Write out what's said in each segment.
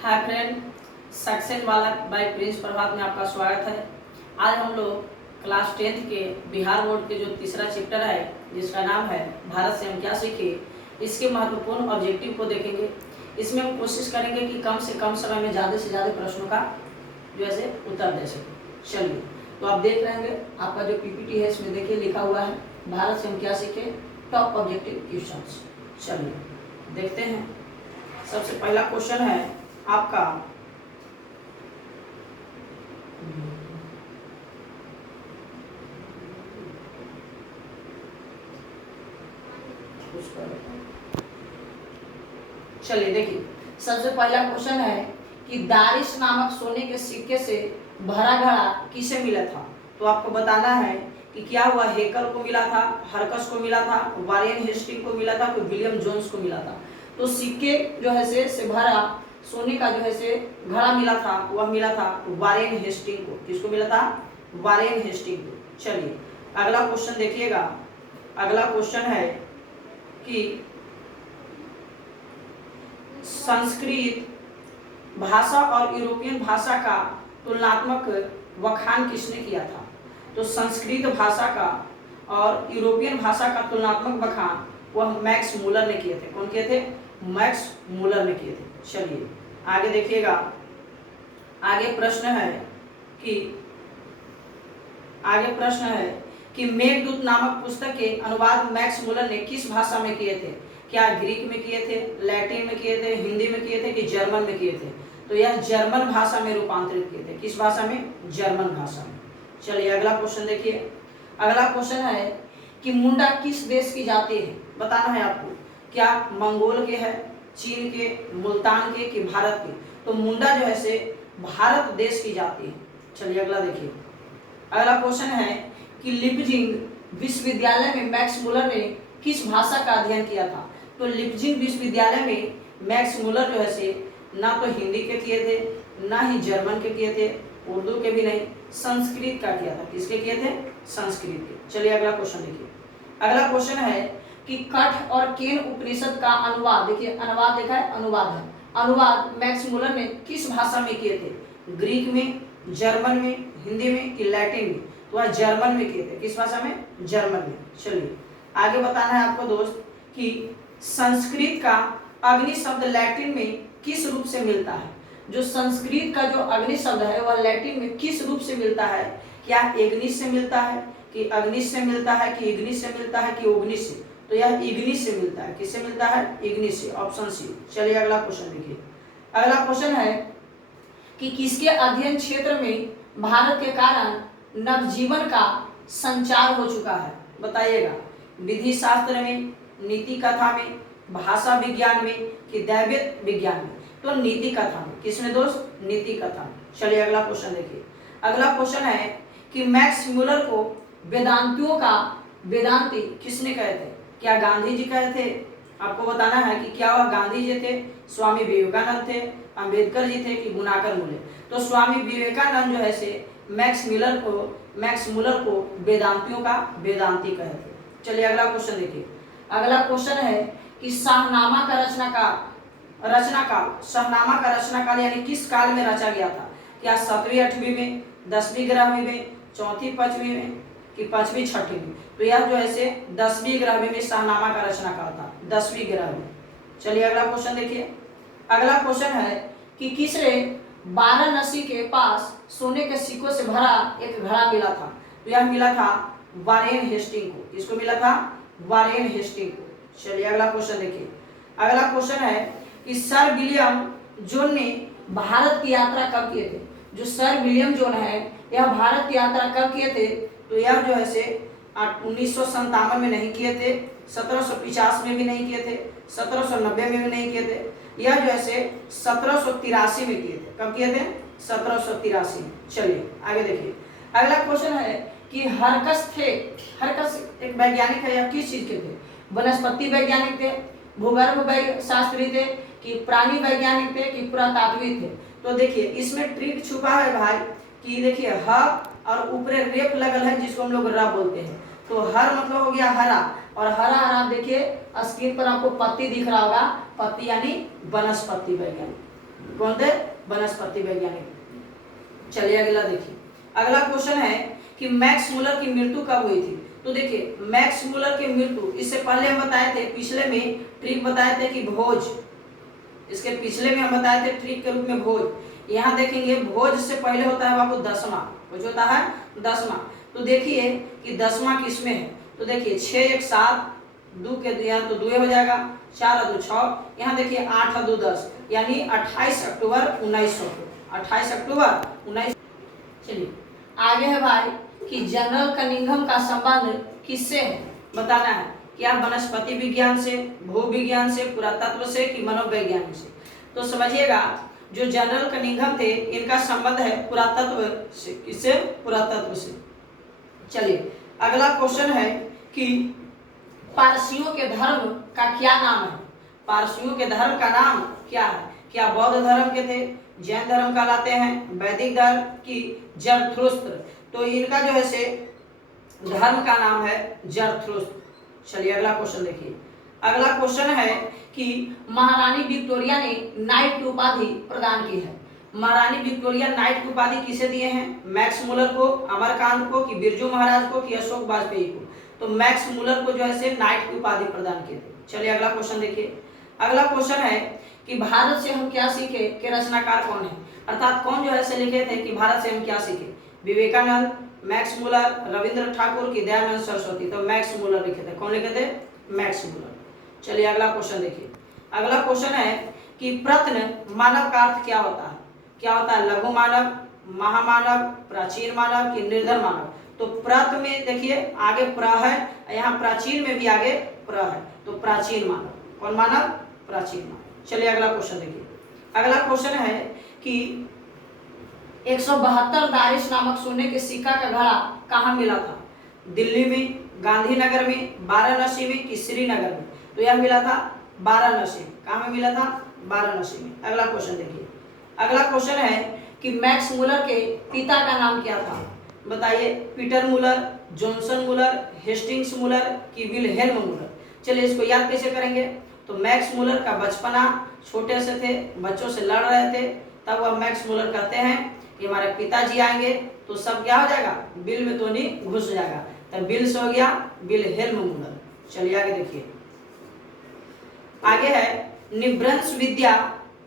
Hi friend, success वाला bye Prince प्रभात में आपका स्वागत है। आज हम लोग क्लास 10th के बिहार बोर्ड के जो तीसरा चैप्टर है जिसका नाम है भारत से हम क्या सीखे, इसके महत्वपूर्ण ऑब्जेक्टिव को देखेंगे। इसमें हम कोशिश करेंगे कि कम से कम समय में ज़्यादा से ज़्यादा प्रश्नों का जो है उत्तर दे सके। चलिए, तो आप देख रहे होंगे आपका जो पीपीटी है इसमें देखिए लिखा हुआ है भारत से हम क्या सीखे, टॉप ऑब्जेक्टिव क्वेश्चंस। चलिए देखते हैं। सबसे पहला क्वेश्चन है आपका चलिए देखिए, सबसे पहला क्वेश्चन है कि दारिश नामक सोने के सिक्के से भरा घड़ा किसे मिला था। तो आपको बताना है कि क्या हुआ, हेकल को मिला था, हरकस को मिला था, वारेन हेस्टिंग को मिला था, कोई विलियम जोन्स को मिला था। तो सिक्के जो है से भरा सोने का जो है से घड़ा मिला था, वह मिला था वारेन हेस्टिंग को। किसको मिला था? वारेन हेस्टिंग को। चलिए अगला क्वेश्चन देखिएगा। अगला क्वेश्चन है कि संस्कृत भाषा और यूरोपियन भाषा का तुलनात्मक बखान किसने किया था। तो संस्कृत भाषा का और यूरोपियन भाषा का तुलनात्मक बखान वह मैक्स मूलर ने किए थे। कौन किए थे? मैक्स मूलर ने किए थे। चलिए आगे देखिएगा। आगे प्रश्न है कि मेघदूत नामक पुस्तक के अनुवाद मैक्स मूलर ने किस भाषा में किए थे। क्या ग्रीक में किए थे, लैटिन में किए थे, हिंदी में किए थे कि जर्मन में किए थे। तो यह जर्मन भाषा में रूपांतरित किए थे। किस भाषा में? जर्मन भाषा में। चलिए अगला क्वेश्चन देखिए। अगला क्वेश्चन है कि मुंडा किस देश की जाति है, बताना है आपको। क्या मंगोल के है, चीन के, मुल्तान के कि भारत के। तो मुंडा जो है से भारत देश की जाति है। चलिए अगला देखिए। अगला क्वेश्चन है कि लिपजिंग विश्वविद्यालय में मैक्स मूलर ने किस भाषा का अध्ययन किया था। तो लिपजिंग विश्वविद्यालय में मैक्स मूलर जो है से ना तो हिंदी के किए थे, ना ही जर्मन के किए थे, उर्दू के भी नहीं, संस्कृत का किया था। किसके किए थे? संस्कृत के। चलिए अगला क्वेश्चन देखिए। अगला क्वेश्चन है कि कठ और केन उपनिषद का अनुवाद, देखिए अनुवाद देखा है, अनुवाद है, अनुवाद मैक्स मूलर ने किस भाषा में किए थे। ग्रीक में, जर्मन में, हिंदी में कि लैटिन में। तो वह जर्मन में किए थे। किस भाषा में? जर्मन में। चलिए आगे बताना है आपको दोस्त कि संस्कृत का अग्नि शब्द लैटिन में किस रूप से मिलता है। जो संस्कृत का जो अग्नि शब्द है वह लैटिन में किस रूप से मिलता है। क्या एग्निस से मिलता है कि अग्निस से मिलता है कि इग्निस से मिलता है कि ओग्निस से। तो यह इग्निस से मिलता है। किससे मिलता है? इग्निस से, ऑप्शन सी। चलिए अगला क्वेश्चन देखिए। अगला क्वेश्चन है कि किसके अध्ययन क्षेत्र में भारत के कारण नवजीवन का संचार हो चुका है, बताइएगा। विधि शास्त्र में, नीति कथा में, भाषा विज्ञान में कि दैविक विज्ञान में। तो नीति कथा में। किसमें दोस्त? नीति कथा में। चलिए अगला क्वेश्चन देखिए। अगला क्वेश्चन है कि मैक्स मूलर को वेदांतियों का वेदांती किसने कहे थे। क्या गांधी जी कहे थे? आपको बताना है कि क्या वह गांधी जी थे, स्वामी विवेकानंद थे, अंबेडकर जी थे कि गुणाकर मूले। तो स्वामी विवेकानंद जो है से मैक्स मूलर को वेदांतियों का वेदांती कहे थे। चलिए अगला क्वेश्चन देखिए। अगला क्वेश्चन है कि शाहनामा का रचनाकाल यानी किस काल में रचा गया था। क्या 7वीं 8वीं में, 10वीं 11वीं में, 4वीं 5वीं में कि 5वीं 6वीं में। तो यह जो है से 10वीं 11वीं में शाहनामा का रचनाकाल था, 10वीं 11वीं। चलिए अगला क्वेश्चन देखिए। अगला क्वेश्चन है कि किसने वाराणसी के पास सोने के सिक्कों से भरा एक घड़ा मिला था। तो यह मिला था वारेन हेस्टिंग को। किसको मिला था? वारेन हेस्टिंग को। चलिए अगला क्वेश्चन देखिए। अगला क्वेश्चन है कि सर विलियम जोन ने भारत की यात्रा कब किए थे। जो सर विलियम जोन है यह भारत की यात्रा कब किए थे। तो यह जो है से 1957 में नहीं किए थे, 1750 में भी नहीं किए थे, 1790 में भी नहीं किए थे। यह जो है से 1783 में किए थे। कब किए थे? 1783 में। चलिए आगे देखिए। अगला क्वेश्चन है कि हरकस एक वैज्ञानिक है, यह किस चीज के थे। वनस्पति वैज्ञानिक थे, भूगर्भ शास्त्री थे कि प्राणी वैज्ञानिक थे कि पुरातात्विक थे। तो देखिए इसमें ट्रिक छुपा है भाई कि देखिए ह और ऊपरे रेप लगल है जिसको हम लोग र बोलते हैं। तो हर मतलब हो गया हरा, और हरा हरा आप देखिए स्क्रीन पर आपको पत्ती दिख रहा होगा, पत्ती यानी वनस्पति वैज्ञानिक। कौन थे? वनस्पति वैज्ञानिक। चलिए अगला देखिए। अगला क्वेश्चन है कि मैक्स मूलर की मृत्यु कब हुई थी? तो देखिए मैक्स मूलर की मृत्यु, इससे पहले हम बताए थे, पिछले में ट्रिक बताए थे कि भोज, इसके पिछले में हम बताए थे ट्रिक के रूप में भोज। यहाँ देखेंगे भोज से पहले होता है बाबू दसवां, कुछ होता है दसवां। तो देखिए कि दसवां किसमें है? तो देखिए 6 1 7, 2 के दिया तो 2 हो जाएगा, 4 और 2 6, यहाँ देखिए 8 और 2 10, यानी 28 अक्टूबर 1900, 28 अक्टूबर 19। चलिए आगे है भाई कि जनरल कनिंघम का संबंध किससे है बताना है। क्या वनस्पति विज्ञान से, भूविज्ञान से, पुरातत्व से कि मनोवैज्ञानिक से? तो समझिएगा जो जनरल कनिंघम थे इनका संबंध है पुरातत्व से। किससे? पुरातत्व से। चलिए अगला क्वेश्चन है कि पारसियों के धर्म का क्या नाम है? पारसियों के धर्म का नाम क्या है? क्या बौद्ध धर्म के थे, जैन धर्म कहलाते हैं, वैदिक धर्म की जरथुस्त्र? तो इनका जो है से धर्म का नाम है जरथुस्त्र। चलिए अगला क्वेश्चन देखिए। अगला क्वेश्चन है कि महारानी विक्टोरिया ने नाइट की उपाधि प्रदान की है। महारानी विक्टोरिया नाइट की उपाधि किसे दिए हैं? मैक्स मूलर को, अमरकांत को, कि बिरजू महाराज को, कि अशोक वाजपेयी को? तो मैक्स मूलर को जो है से नाइट की उपाधि प्रदान किए थे। चलिए अगला क्वेश्चन देखिए। अगला क्वेश्चन है कि भारत से हम क्या सीखे के रचनाकार कौन है? अर्थात कौन जो है से लिखे थे कि भारत से हम क्या सीखे? विवेकानंद, मैक्स मूलर, रविंद्र ठाकुर की दयानंद सरस्वती? तो मैक्स मूलर लिखे थे। कौन लिखे थे? Max Muller. चलिए अगला क्वेश्चन देखिए। अगला क्वेश्चन है कि प्रत्न मानव का अर्थ क्या होता है? क्या होता है? लघु मानव, महामानव, प्राचीन मानव कि निर्धन मानव? तो प्रत में देखिए आगे प्र है, यहाँ प्राचीन में भी आगे प्र है, तो प्राचीन मानव। कौन मानव? प्राचीन मानव। चलिए अगला क्वेश्चन देखिए। अगला क्वेश्चन है कि 172 दारिश नामक सोने के सिक्का का घड़ा कहाँ मिला था? दिल्ली में, गांधीनगर में, वाराणसी में कि श्रीनगर में? तो यह मिला था वाराणसी में। कहाँ में मिला था? वाराणसी में। अगला क्वेश्चन देखिए। अगला क्वेश्चन है कि मैक्स मूलर के पिता का नाम क्या था? बताइए। Peter Müller, Johnson Müller, Hastings Müller कि विल्हेल्म मूलर? चलिए इसको याद कैसे करेंगे? तो मैक्स मूलर का बचपना, छोटे से थे, बच्चों से लड़ रहे थे, तब वह मैक्स मूलर कहते हैं कि हमारे पिताजी आएंगे तो सब क्या हो जाएगा? बिल में तो नहीं घुस जाएगा, तब बिल से हो गया विल्हेल्म मूलर। चलिए आगे देखिए। आगे है निभ्रंश विद्या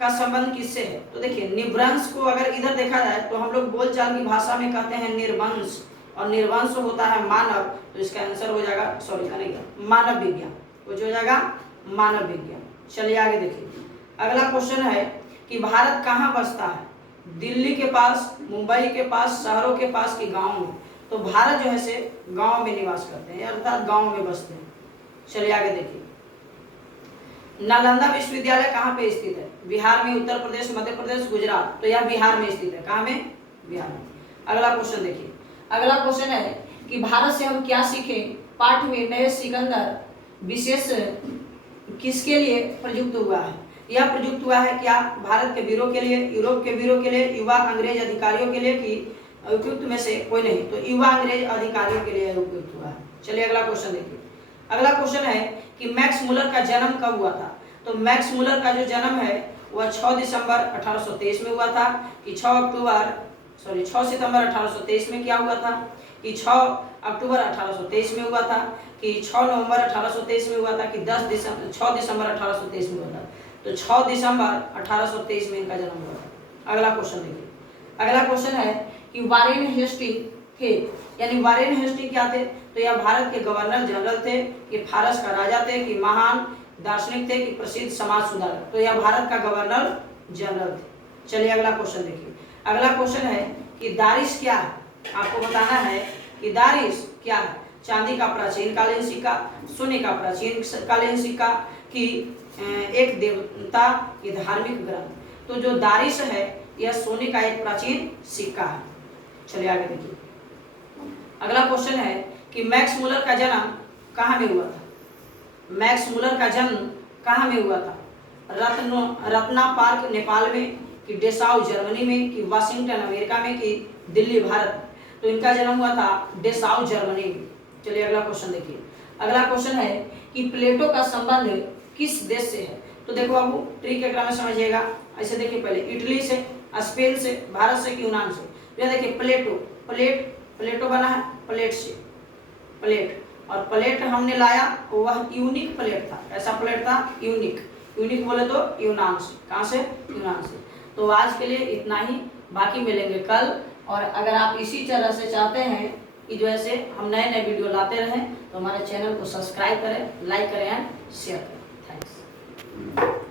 का संबंध किससे है? तो देखिए निभ्रंश को अगर इधर देखा जाए तो हम लोग बोलचाल की भाषा में कहते हैं निर्वंश, और निर्वंश होता है मानव, तो इसका आंसर हो जाएगा, सॉरी मानव विज्ञान। कुछ हो जाएगा मानव विज्ञान। चलिए आगे देखिए। अगला क्वेश्चन है कि भारत कहाँ बसता है? दिल्ली के पास, मुंबई के पास, शहरों के पास कि गाँव में? तो भारत जो है से गाँव में निवास करते हैं, अर्थात गाँव में बसते हैं। चलिए आगे देखिए। नालंदा विश्वविद्यालय कहाँ पे स्थित है? बिहार में, उत्तर प्रदेश, मध्य प्रदेश, गुजरात? तो यह बिहार में स्थित है। कहाँ में? बिहार में। अगला क्वेश्चन देखिए। अगला क्वेश्चन है कि भारत से हम क्या सीखे? पाठ में नए सिकंदर विशेष किसके लिए प्रयुक्त हुआ है? यह प्रयुक्त हुआ है क्या भारत के वीरों के लिए, यूरोप के वीरों के लिए, युवा अंग्रेज अधिकारियों के लिए कि उपयुक्त में से कोई नहीं? तो युवा अंग्रेज अधिकारियों के लिए उपयुक्त हुआ है। चलिए अगला क्वेश्चन देखिए। अगला क्वेश्चन है कि मैक्स मूलर का जन्म कब हुआ था? तो मैक्स मूलर का जो जन्म है वह 6 दिसंबर 1823 में हुआ था कि 6 सितंबर 1823 में क्या हुआ था कि 6 अक्टूबर 1823 में हुआ था कि 6 नवंबर 1823 में हुआ था कि 6 दिसंबर 1823 में हुआ था? तो 6 दिसंबर 1823 में इनका जन्म हुआ था। अगला क्वेश्चन देखिए। अगला क्वेश्चन है कि वारेन हेस्टिंग थे, यानी वारेन हेस्टिंग क्या थे? तो यह भारत के गवर्नर जनरल थे कि फारस का राजा थे कि महान दार्शनिक थे कि प्रसिद्ध समाज सुधारक? तो यह भारत का गवर्नर जनरल थे। चलिए अगला क्वेश्चन देखिए। अगला क्वेश्चन है कि दारिश क्या है? आपको बताना है कि दारिश क्या है। चांदी का प्राचीन कालीन सिक्का, सोने का प्राचीन कालीन सिक्का कि एक देवता की धार्मिक ग्रंथ? तो जो दारिश है यह सोने का एक प्राचीन सिक्का है। चलिए आगे देखिए। अगला क्वेश्चन है कि मैक्स मूलर का जन्म कहाँ में हुआ था? मैक्स मूलर का जन्म कहाँ में हुआ था? रत्ना पार्क नेपाल में कि डेसाउ जर्मनी में कि वाशिंगटन अमेरिका में कि दिल्ली भारत? तो इनका जन्म हुआ था डेसाउ जर्मनी में। चलिए अगला क्वेश्चन देखिए। अगला क्वेश्चन है कि प्लेटो का संबंध किस देश से है? तो देखो बाबू ट्रिक के क्रम में समझिएगा। ऐसे देखिए, पहले इटली से, स्पेन से, भारत से कि यूनान से। तो देखिए प्लेटो बना है प्लेट से, प्लेट, और प्लेट हमने लाया वह यूनिक प्लेट था। ऐसा प्लेट था यूनिक बोले तो यूनान से। कहाँ से? यूनान से। तो आज के लिए इतना ही, बाकी मिलेंगे कल। और अगर आप इसी तरह से चाहते हैं कि जो ऐसे हम नए नए वीडियो लाते रहें तो हमारे चैनल को सब्सक्राइब करें, लाइक करें एंड शेयर करें। थैंक्स।